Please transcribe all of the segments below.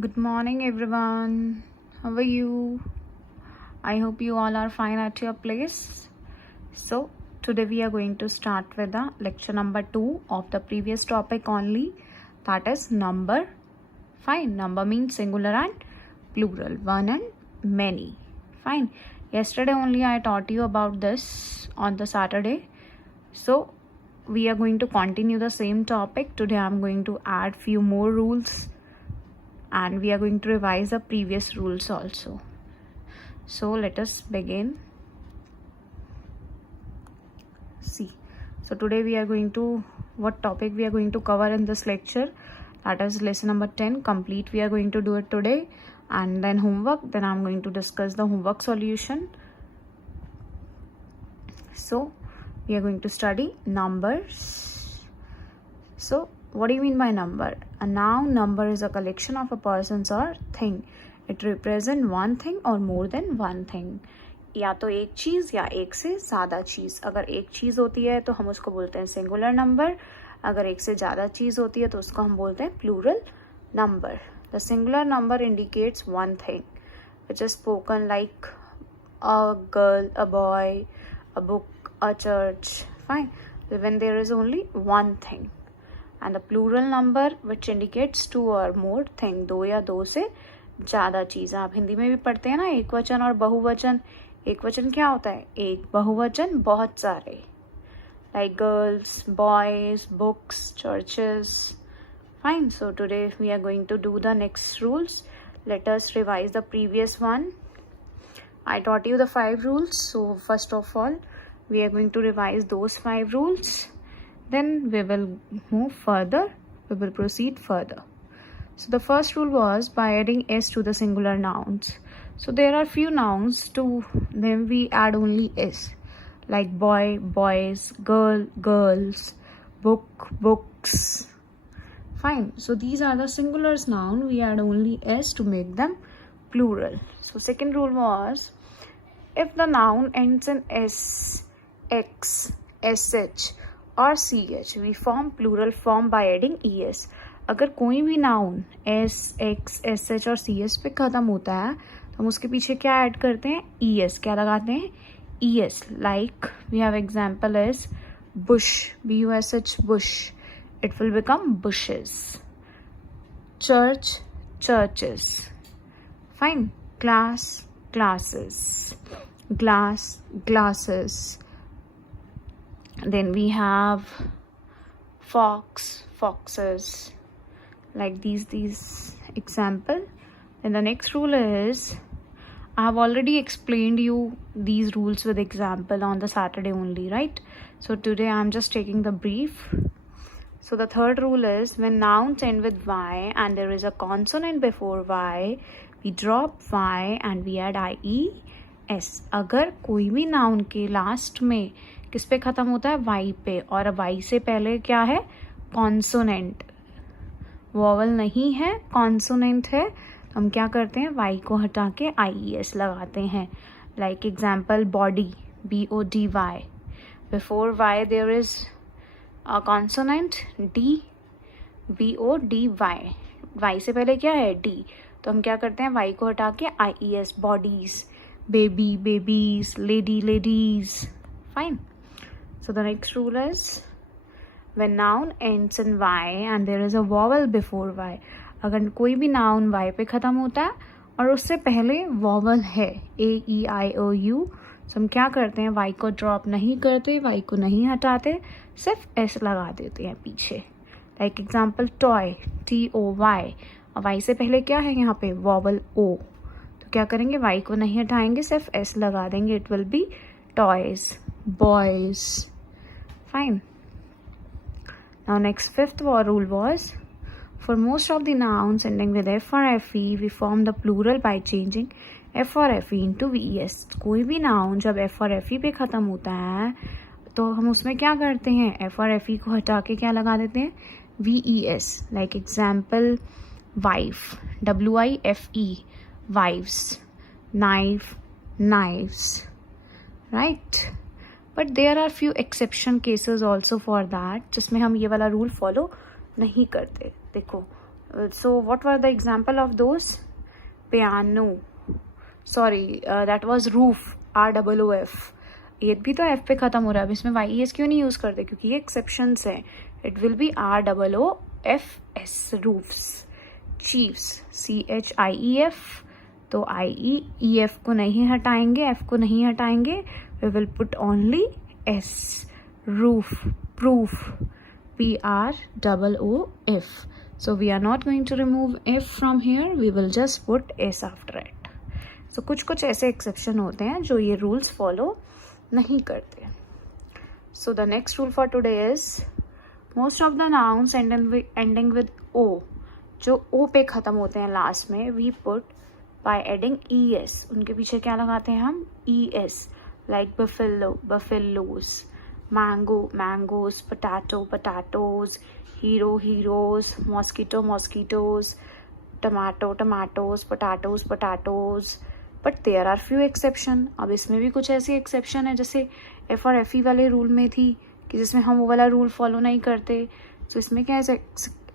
Good morning, everyone. How are you? I hope you all are fine at your place. So, today we are going to start with the lecture number 2 of the previous topic only, that is number. Fine. Number means singular and plural, one and many. Fine. Yesterday only I taught you about this on the Saturday. So, we are going to continue the same topic. Today I am going to add few more rules. And we are going to revise the previous rules also. So let us begin. See, so today we are going to, what topic we are going to cover in this lecture, that is lesson number 10 complete. We are going to do it today, and then homework, then I'm going to discuss the homework solution. So we are going to study numbers. So what do you mean by number? A noun number is a collection of a person's or thing. It represents one thing or more than one thing. या तो एक चीज या एक से ज्यादा चीज. अगर एक चीज होती है तो हम उसको बोलते हैं सिंगुलर नंबर. अगर एक से ज्यादा चीज होती है तो उसको हम बोलते हैं plural number. The singular number indicates one thing which is spoken like a girl, a boy, a book, a church. Fine. When there is only one thing. And the plural number which indicates two or more thing, दो या दो से ज़्यादा चीज़. आप हिंदी में भी पढ़ते हैं ना एक वचन और बहुवचन. एक वचन क्या होता है? एक. बहुवचन बहुत सारे, like girls, boys, books, churches. Fine. So today we are going to do the next rules. Let us revise the previous one. I taught you the 5 rules. So first of all, we are going to revise those 5 rules. Then we will move further. We will proceed further. So the first rule was by adding s to the singular nouns. So there are few nouns, to them we add only s, like boy, boys, girl, girls, book, books. Fine. So these are the singulars noun. We add only s to make them plural. So second rule was, if the noun ends in s, x, sh और ch, we form plural form by adding es. अगर कोई भी noun s, x, sh और ch पे ख़त्म होता है तो हम उसके पीछे क्या ऐड करते हैं? es. क्या लगाते हैं? es. Like we have example as bush, bush, bush. It will become bushes. Church, churches. Fine. Class, classes. Glass, glasses. Then we have fox, foxes, like these example. Then the next rule is, I have already explained you these rules with example on the Saturday only, right? So today I am just taking the brief. So the third rule is, when nouns end with y and there is a consonant before y, we drop y and we add ies. अगर कोई भी noun के last में किस पे ख़त्म होता है? वाई पे, और वाई से पहले क्या है? कॉन्सोनेंट. वॉवल नहीं है, कॉन्सोनेंट है. हम क्या करते हैं? वाई को हटा के ies लगाते हैं. Like example body, BODY. Before Y there is a consonant D, BODY. वाई से पहले क्या है? D. तो हम क्या करते हैं? वाई को हटा के ies. Bodies, baby, babies, lady, ladies. Fine. So the next rule is, when noun ends in y and there is a vowel before y. अगर कोई भी noun y पे ख़त्म होता है और उससे पहले vowel है AEIOU, तो हम क्या करते हैं? y को ड्रॉप नहीं करते, y को नहीं हटाते, सिर्फ s लगा देते हैं पीछे. Like example toy, TOY. और y से पहले क्या है यहाँ पे? vowel O. तो क्या करेंगे? y को नहीं हटाएंगे, सिर्फ s लगा देंगे. It will be toys, boys. Fine. Now next fifth rule was, for most of the nouns ending with f or fe, we form the plural by changing f or fe into ves. कोई भी noun जब f और fe पे ख़त्म होता है तो हम उसमें क्या करते हैं? f और fe को हटा के क्या लगा देते हैं? ves. Like example wife, WIFE, wives. Knife, knives. Right? But there are few exception cases also for that, जिसमें हम ये वाला रूल फॉलो नहीं करते. देखो, So what were the example of those? Piano. Sorry, that was roof. ROOF. ये भी तो F पे खत्म हो रहा है. अब इसमें YES क्यों नहीं यूज करते? क्योंकि ये एक्सेप्शंस है. It will be ROOFS. roofs. Chiefs. CHIEF. तो IEF को नहीं हटाएंगे, F को नहीं हटाएंगे. We will put only S. Roof. Proof. PROOF. So we are not going to remove F from here. We will just put S after it. So कुछ ऐसे exception होते हैं जो ये रूल्स फॉलो नहीं करते. So the next rule for today is most of the nouns ending with O, जो O पे ख़त्म होते हैं लास्ट में, we put by adding ES. उनके पीछे क्या लगाते हैं हम? ES. Like buffalo, buffaloes. Mango, mangoes. Potato, potatoes. Hero, heroes. Mosquito, mosquitoes. Tomato, tomatoes. Potatoes, potatoes. But there are few exception. अब इसमें भी कुछ ऐसी exception है जैसे F और FE वाले रूल में थी कि जिसमें हम वो वाला रूल फॉलो नहीं करते. तो इसमें क्या ऐसे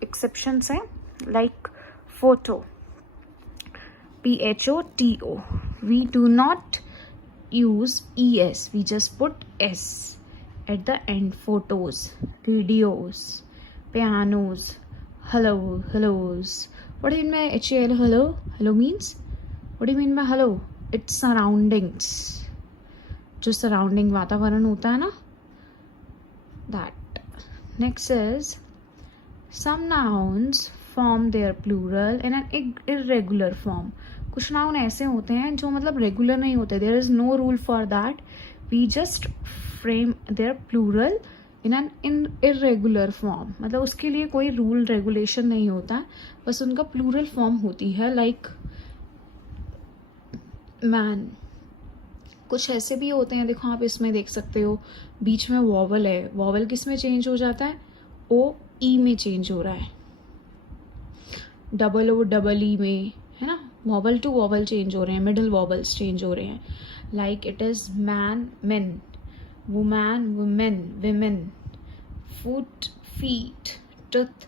exceptions हैं? Like photo. PHOTO. We do not use ES. We just put S at the end. Photos, radios, pianos, hellos. What do you mean by HAL? Hello? Hello means? What do you mean by hello? It's surroundings. जो surrounding वातावरण होता है ना, that. Next is some nouns form their plural in an irregular form. कुछ noun ऐसे होते हैं जो मतलब रेगुलर नहीं होते. There is no rule for that. We just frame their plural in an irregular form. मतलब उसके लिए कोई रूल रेगुलेशन नहीं होता, बस उनका प्लूरल फॉर्म होती है. Like man. कुछ ऐसे भी होते हैं, देखो आप इसमें देख सकते हो बीच में वॉवल है. वॉवल किस में चेंज हो जाता है? OE में चेंज हो रहा है. OEE में, है ना. वॉवल टू वॉवल चेंज हो रहे हैं, मिडल वॉवल्स चेंज हो रहे हैं. Like it is man, men. Woman, women, women. Foot, feet. Tooth,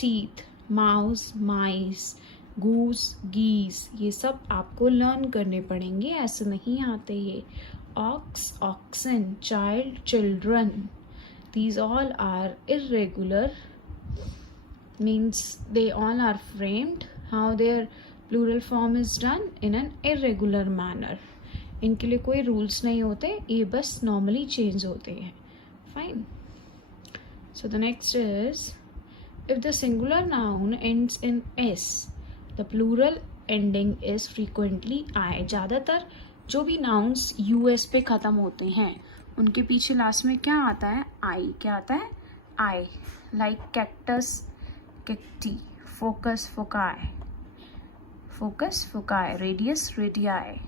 teeth. Mouse, mice. Goose, geese. ये सब आपको लर्न करने पड़ेंगे, ऐसे नहीं आते ये. Ox, oxen. Child, children. These all are irregular, means they all are framed. How their plural form is done in an irregular manner. इनके लिए कोई रूल्स नहीं होते, ये बस नॉर्मली चेंज होते हैं. Fine. So the next is if the singular noun ends in S, the plural ending is frequently I. ज़्यादातर जो भी nouns US पे ख़त्म होते हैं उनके पीछे लास्ट में क्या आता है? I. क्या आता है? I. Like cactus, cacti. Focus, foci. Focus, foci. Radius, radii.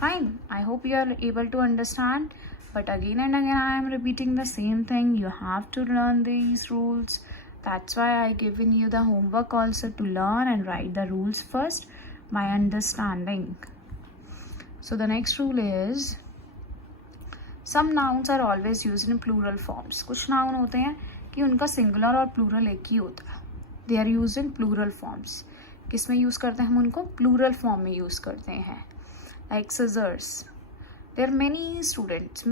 Fine. I hope you are able to understand. But again and again I am repeating the same thing. You have to learn these rules. That's why I given you the homework also to learn and write the rules first by understanding. So the next rule is some nouns are always used in plural forms. कुछ noun होते हैं कि उनका singular और plural एक ही होता है. They are used in plural forms. किस में यूज़ करते हैं हम उनको? plural form में यूज़ करते हैं. Like scissors. There are many students,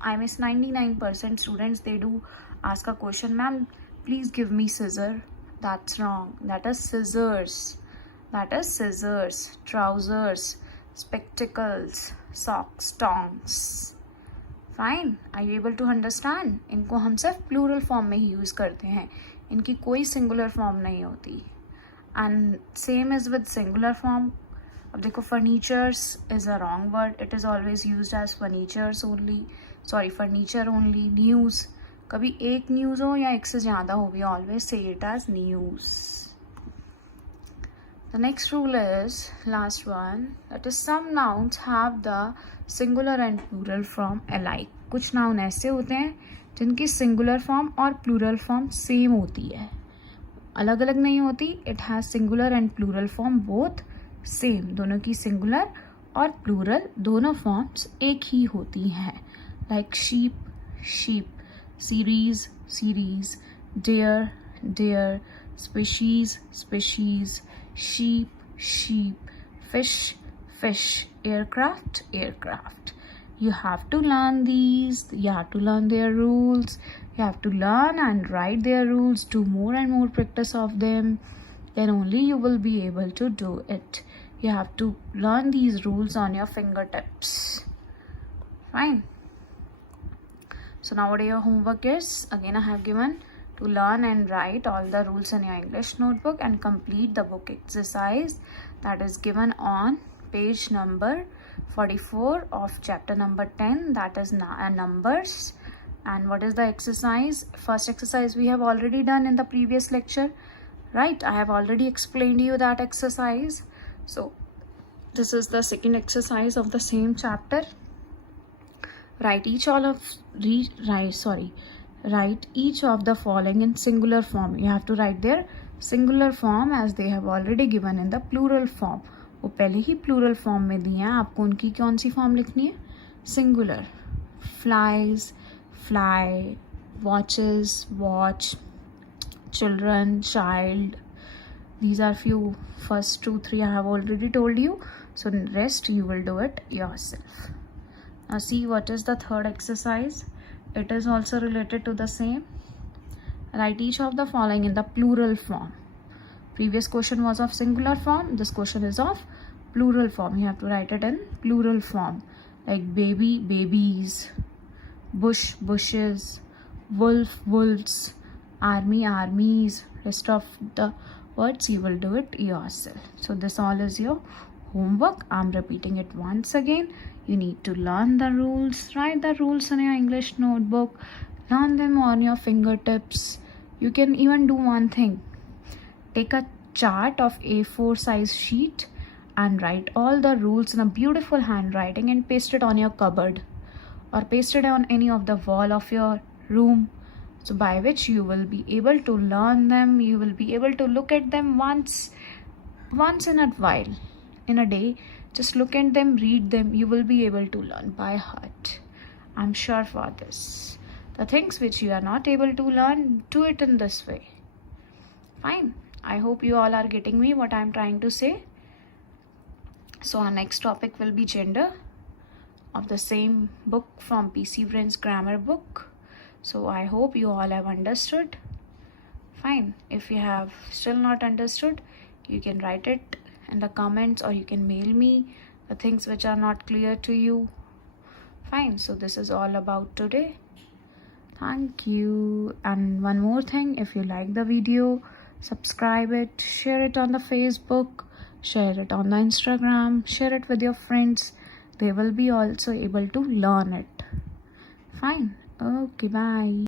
I miss 99% students, they do ask a question, ma'am, please give me scissor. That's wrong. That is scissors. That is scissors. Trousers, spectacles, socks, tongs. Fine. I you able to understand? इनको हम सिर्फ plural form में ही use करते हैं, इनकी कोई singular form नहीं होती. And same is with singular form. अब देखो furnitures is a wrong word. It is always used as furnitures only. Sorry, furniture only. News, कभी एक न्यूज़ हो या एक से ज़्यादा हो, we always say it as news. The next rule is, last one, that is some nouns have the singular and plural form alike. कुछ noun ऐसे होते हैं जिनकी singular form और plural form same होती है, अलग अलग नहीं होती. It has singular and plural form both same. दोनों की singular और plural दोनों forms एक ही होती हैं. Like sheep, sheep. Series, series. Deer, deer. species, species, sheep, sheep, fish, fish, aircraft, aircraft. You have to learn these, you have to learn their rules, you have to learn and write their rules, do more and more practice of them, then only you will be able to do it. You have to learn these rules on your fingertips. Fine. So now what your homework is, again I have given to learn and write all the rules in your English notebook and complete the book exercise that is given on page number 44 of chapter number 10, that is numbers. And what is the exercise? First exercise we have already done in the previous lecture, right? I have already explained you that exercise. So this is the second exercise of the same chapter. Write each of the following in singular form. You have to write their singular form as they have already given in the plural form. वो पहले ही plural form में दिए हैं, आपको उनकी कौन सी form लिखनी है? Singular. Flies, fly, watches, watch, children, child. These are few, first 2, 3 I have already told you. So rest you will do it yourself. Now see what is the third exercise. It is also related to the same. Write each of the following in the plural form. Previous question was of singular form. This question is of plural form. You have to write it in plural form. Like baby, babies, bush, bushes, wolf, wolves, army, armies. Rest of the words you will do it yourself. So this all is your homework. I'm repeating it once again. You need to learn the rules. Write the rules in your English notebook. Learn them on your fingertips. You can even do one thing. Take a chart of A4 size sheet and write all the rules in a beautiful handwriting and paste it on your cupboard or paste it on any of the wall of your room. So by which you will be able to learn them. You will be able to look at them once in a while. In a day, just look at them, read them. You will be able to learn by heart. I'm sure for this. The things which you are not able to learn, do it in this way. Fine. I hope you all are getting me what I'm trying to say. So our next topic will be gender of the same book from PC Brain's grammar book. So I hope you all have understood. Fine. If you have still not understood, you can write it in the comments or you can mail me the things which are not clear to you. Fine. So this is all about today. Thank you. And one more thing, if you like the video, subscribe it, share it on the Facebook, share it on the Instagram, share it with your friends. They will be also able to learn it. Fine. Okay, bye.